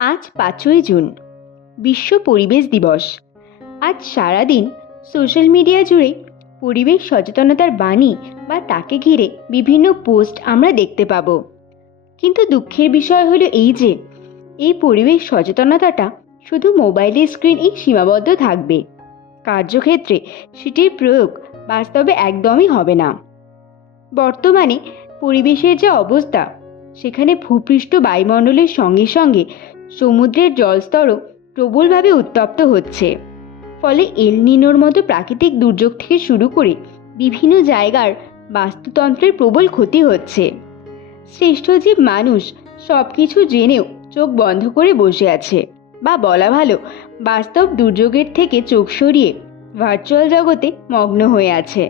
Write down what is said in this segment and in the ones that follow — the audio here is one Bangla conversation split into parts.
আজ ৫ই জুন, বিশ্ব পরিবেশ দিবস। আজ সারাদিন সোশ্যাল মিডিয়া জুড়ে পরিবেশ সচেতনতার বাণী বা তাকে ঘিরে বিভিন্ন পোস্ট আমরা দেখতে পাবো। কিন্তু দুঃখের বিষয় হলো এই যে এই পরিবেশ সচেতনতাটা শুধু মোবাইলের স্ক্রিনেই সীমাবদ্ধ থাকবে। কার্যক্ষেত্রে সেটির প্রয়োগ বাস্তবে একদমই হবে না। বর্তমানে পরিবেশের যে অবস্থা, সেখানে ভূপৃষ্ঠ বায়ুমণ্ডলের সঙ্গে সঙ্গে সমুদ্রের জলস্তরও প্রবলভাবে উত্তপ্ত হচ্ছে। ফলে এল নিনোর মতো প্রাকৃতিক দুর্যোগ থেকে শুরু করে বিভিন্ন জায়গার বাস্তুতন্ত্রের প্রবল ক্ষতি হচ্ছে। শ্রেষ্ঠ জীব মানুষ সব কিছু জেনেও চোখ বন্ধ করে বসে আছে, বা বলা ভালো বাস্তব দুর্যোগের থেকে চোখ সরিয়ে ভার্চুয়াল জগতে মগ্ন হয়ে আছে।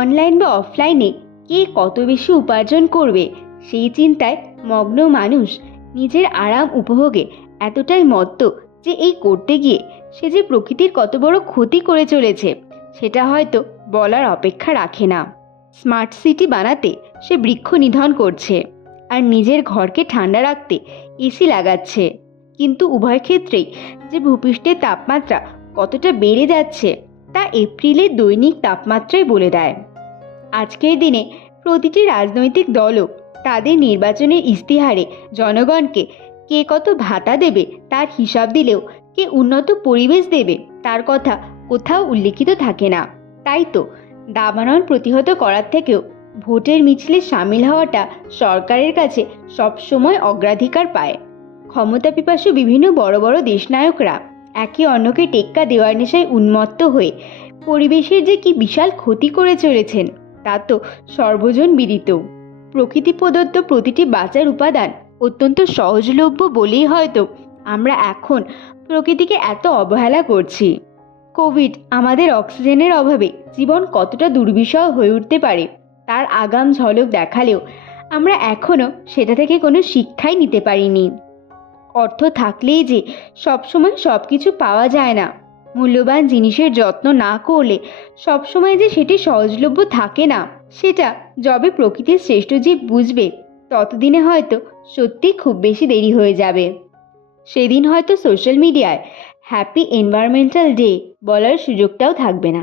অনলাইন বা অফলাইনে কে কত বেশি উপার্জন করবে সেই চিন্তায় মগ্ন মানুষ নিজের আরাম উপভোগে এতটাই মত্ত যে এই করতে গিয়ে সে যে প্রকৃতির কত বড় ক্ষতি করে চলেছে সেটা হয়তো বলার অপেক্ষা রাখে না। স্মার্ট সিটি বানাতে সে বৃক্ষ নিধন করছে, আর নিজের ঘরকে ঠান্ডা রাখতে এসি লাগাচ্ছে। কিন্তু উভয় ক্ষেত্রেই যে ভূপৃষ্ঠের তাপমাত্রা কতটা বেড়ে যাচ্ছে তা এপ্রিলের দৈনিক তাপমাত্রাই বলে দেয়। আজকের দিনে প্রতিটি রাজনৈতিক দলও তাদের নির্বাচনের ইস্তিহারে জনগণকে কে কত ভাতা দেবে তার হিসাব দিলেও কে উন্নত পরিবেশ দেবে তার কথা কোথাও উল্লিখিত থাকে না। তাই তো দাবানল প্রতিহত করার থেকেও ভোটের মিছিলে সামিল হওয়াটা সরকারের কাছে সবসময় অগ্রাধিকার পায়। ক্ষমতা পিপাসু বিভিন্ন বড় বড় দেশনায়করা একে অন্যকে টেক্কা দেওয়ার নেশায় উন্মত্ত হয়ে পরিবেশের যে কি বিশাল ক্ষতি করে চলেছেন তা তো সর্বজন বিদিত। প্রকৃতি প্রদত্ত প্রতিটি বাঁচার উপাদান অত্যন্ত সহজলভ্য বলেই হয়তো আমরা এখন প্রকৃতিকে এত অবহেলা করছি। কোভিড আমাদের অক্সিজেনের অভাবে জীবন কতটা দুর্বিষহ হয়ে উঠতে পারে তার আগাম ঝলক দেখালেও আমরা এখনও সেটা থেকে কোনো শিক্ষাই নিতে পারিনি। অর্থ থাকলেই যে সবসময় সব কিছু পাওয়া যায় না, মূল্যবান জিনিসের যত্ন না করলে সবসময় যে সেটি সহজলভ্য থাকে না, সেটা যবে প্রকৃতির শ্রেষ্ঠ জীব বুঝবে ততদিনে হয়তো সত্যি খুব বেশি দেরি হয়ে যাবে। সেদিন হয়তো সোশ্যাল মিডিয়ায় হ্যাপি এনভায়রনমেন্টাল ডে বলার সুযোগটাও থাকবে না।